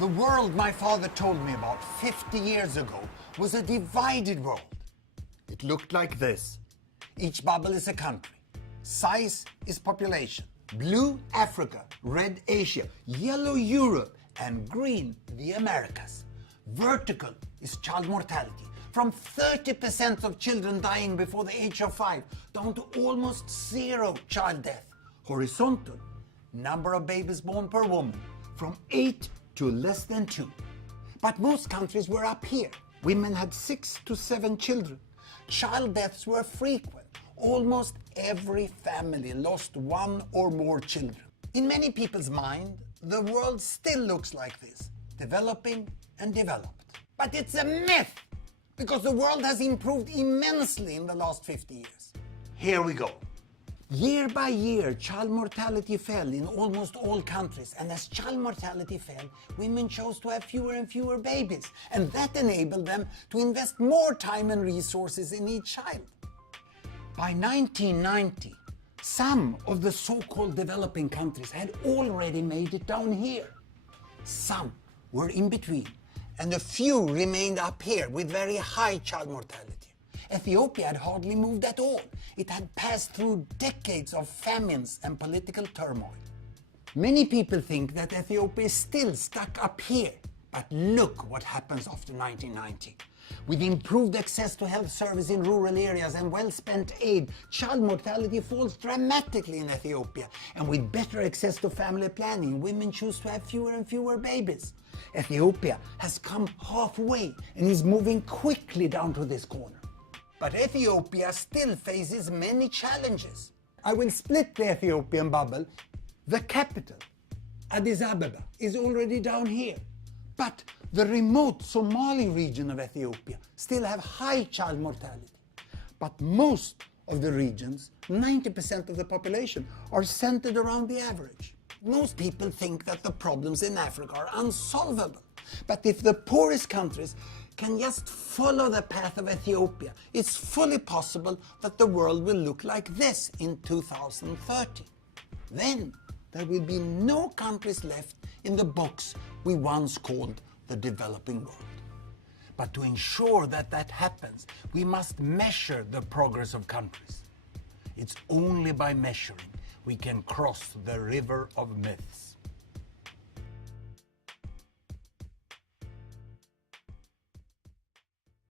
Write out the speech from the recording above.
The world my father told me about 50 years ago was a divided world. It looked like this. Each bubble is a country. Size is population. Blue, Africa. Red, Asia. Yellow, Europe. And green, the Americas. Vertical is child mortality. From 30% of children dying before the age of 5 down to almost zero child death. Horizontal, number of babies born per woman. From 8 to less than 2. But most countries were up here. Women had 6 to 7 children. Child deaths were frequent. Almost every family lost 1 or more children. In many people's mind, the world still looks like this, developing and developed. But it's a myth, because the world has improved immensely in the last 50 years. Here we go. Year by year, child mortality fell in almost all countries, and as child mortality fell, women chose to have fewer and fewer babies, and that enabled them to invest more time and resources in each child. By 1990, some of the so-called developing countries had already made it down here. Some were in between, and a few remained up here with very high child mortality. Ethiopia had hardly moved at all. It had passed through decades of famines and political turmoil. Many people think that Ethiopia is still stuck up here, but look what happens after 1990. With improved access to health service in rural areas and well-spent aid, child mortality falls dramatically in Ethiopia. And with better access to family planning, women choose to have fewer and fewer babies. Ethiopia has come halfway and is moving quickly down to this corner. But Ethiopia still faces many challenges. I will split the Ethiopian bubble. The capital, Addis Ababa, is already down here. But the remote Somali region of Ethiopia still have high child mortality. But most of the regions, 90% of the population, are centered around the average. Most people think that the problems in Africa are unsolvable. But if the poorest countries can just follow the path of Ethiopia, it's fully possible that the world will look like this in 2030. Then there will be no countries left in the box we once called the developing world. But to ensure that that happens, we must measure the progress of countries. It's only by measuring we can cross the river of myths.